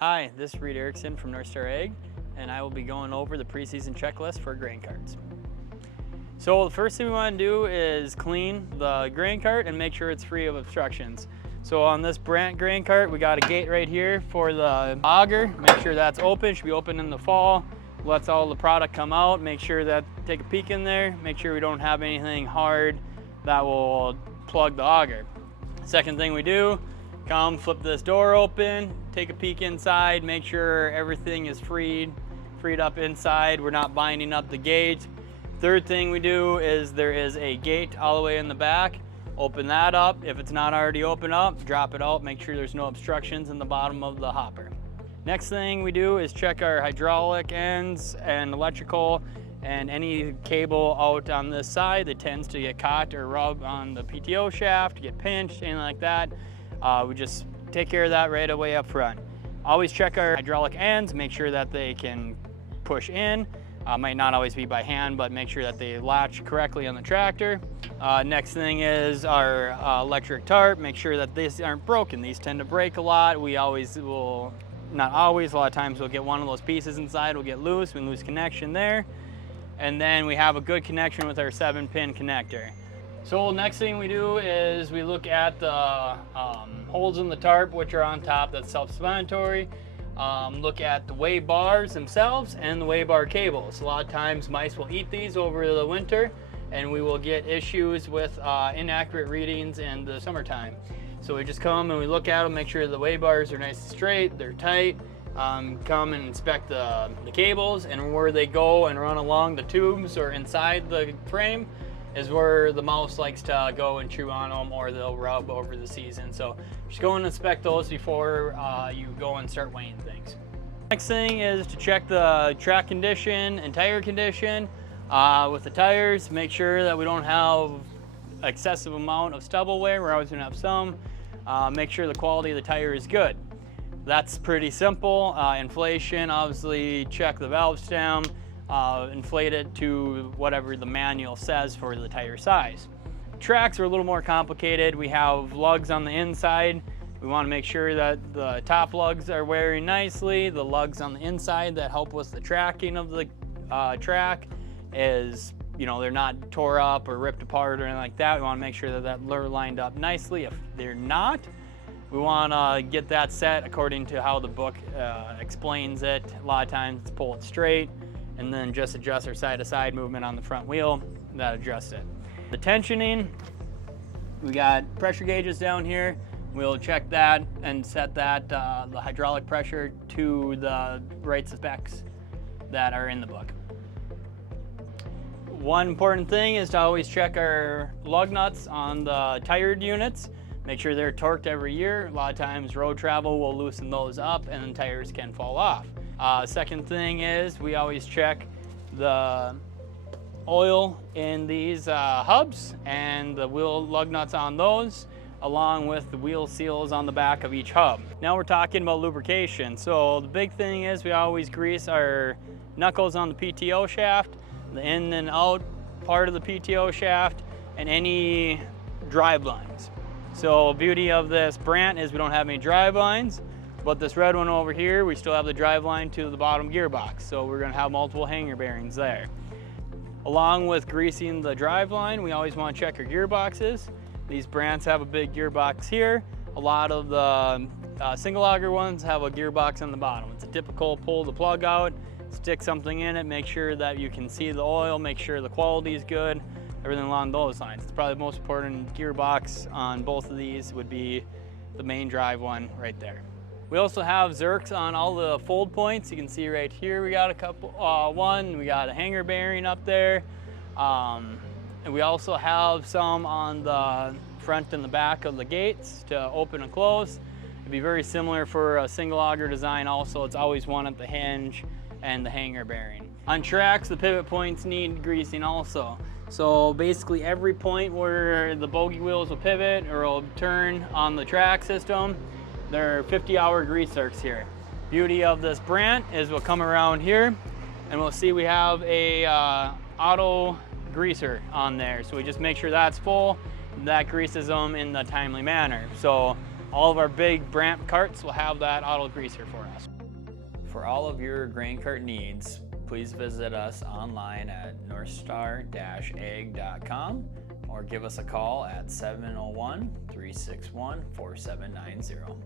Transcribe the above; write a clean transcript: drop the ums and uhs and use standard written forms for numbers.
Hi, this is Reed Erickson from North Star Ag, and I will be going over the preseason checklist for grain carts. So the first thing we want to do is clean the grain cart and make sure it's free of obstructions. So on this Brandt grain cart, we got a gate right here for the auger. Make sure that's open, should be open in the fall. Lets all the product come out. Make sure that, take a peek in there. Make sure we don't have anything hard that will plug the auger. Second thing we do, come flip this door open, take a peek inside, make sure everything is freed up inside. We're not binding up the gate. Third thing we do is there is a gate all the way in the back. Open that up. If it's not already open up, drop it out. Make sure there's no obstructions in the bottom of the hopper. Next thing we do is check our hydraulic ends and electrical and any cable out on this side that tends to get caught or rub on the PTO shaft, get pinched, anything like that. We just take care of that right away up front. Always check our hydraulic ends, make sure that they can push in. Might not always be by hand, but make sure that they latch correctly on the tractor. Next thing is our electric tarp. Make sure that these aren't broken. These tend to break a lot. We always will, not always, a lot of times we'll get one of those pieces inside, will get loose, we lose connection there. And then we have a good connection with our 7-pin connector. So next thing we do is we look at the holes in the tarp, which are on top, that's self-explanatory. Look at the weigh bars themselves and the weigh bar cables. A lot of times mice will eat these over the winter and we will get issues with inaccurate readings in the summertime. So we just come and we look at them, make sure the weigh bars are nice and straight, they're tight. Come and inspect the cables, and where they go and run along the tubes or inside the frame is where the mouse likes to go and chew on them, or they'll rub over the season. So just go and inspect those before you go and start weighing things. Next thing is to check the track condition and tire condition. With the tires, make sure that we don't have excessive amount of stubble wear. We're always going to have some. Make sure the quality of the tire is good. That's pretty simple. Inflation, obviously check the valve stem, inflate it to whatever the manual says for the tire size. Tracks are a little more complicated. We have lugs on the inside. We want to make sure that the top lugs are wearing nicely. The lugs on the inside that help with the tracking of the track is, they're not tore up or ripped apart or anything like that. We want to make sure that they're lined up nicely. If they're not, we want to get that set according to how the book explains it. A lot of times it's pull it straight and then just adjust our side-to-side movement on the front wheel. That adjusts it. The tensioning, we got pressure gauges down here. We'll check that and set that, the hydraulic pressure to the right specs that are in the book. One important thing is to always check our lug nuts on the tired units. Make sure they're torqued every year. A lot of times road travel will loosen those up and then tires can fall off. Second thing is we always check the oil in these hubs and the wheel lug nuts on those, along with the wheel seals on the back of each hub. Now we're talking about lubrication. So the big thing is we always grease our knuckles on the PTO shaft, the in and out part of the PTO shaft, and any drive lines. So beauty of this Brandt is we don't have any drive lines, but this red one over here, we still have the drive line to the bottom gearbox. So we're gonna have multiple hanger bearings there. Along with greasing the drive line, we always wanna check our gearboxes. These Brandts have a big gearbox here. A lot of the single auger ones have a gearbox on the bottom. It's a typical pull the plug out, stick something in it, make sure that you can see the oil, make sure the quality is good. Everything along those lines. It's probably the most important gearbox on both of these would be the main drive one right there. We also have Zerks on all the fold points. You can see right here we got a couple, we got a hanger bearing up there. And we also have some on the front and the back of the gates to open and close. It'd be very similar for a single auger design also. It's always one at the hinge and the hanger bearing. On tracks, the pivot points need greasing also. So basically every point where the bogey wheels will pivot or will turn on the track system, there are 50-hour grease zerks here. Beauty of this Brandt is we'll come around here and we'll see we have a auto greaser on there. So we just make sure that's full. That greases them in the timely manner. So All of our big Bramp carts will have that auto greaser for us. For all of your grain cart needs, please visit us online at northstar-ag.com or give us a call at 701-361-4790.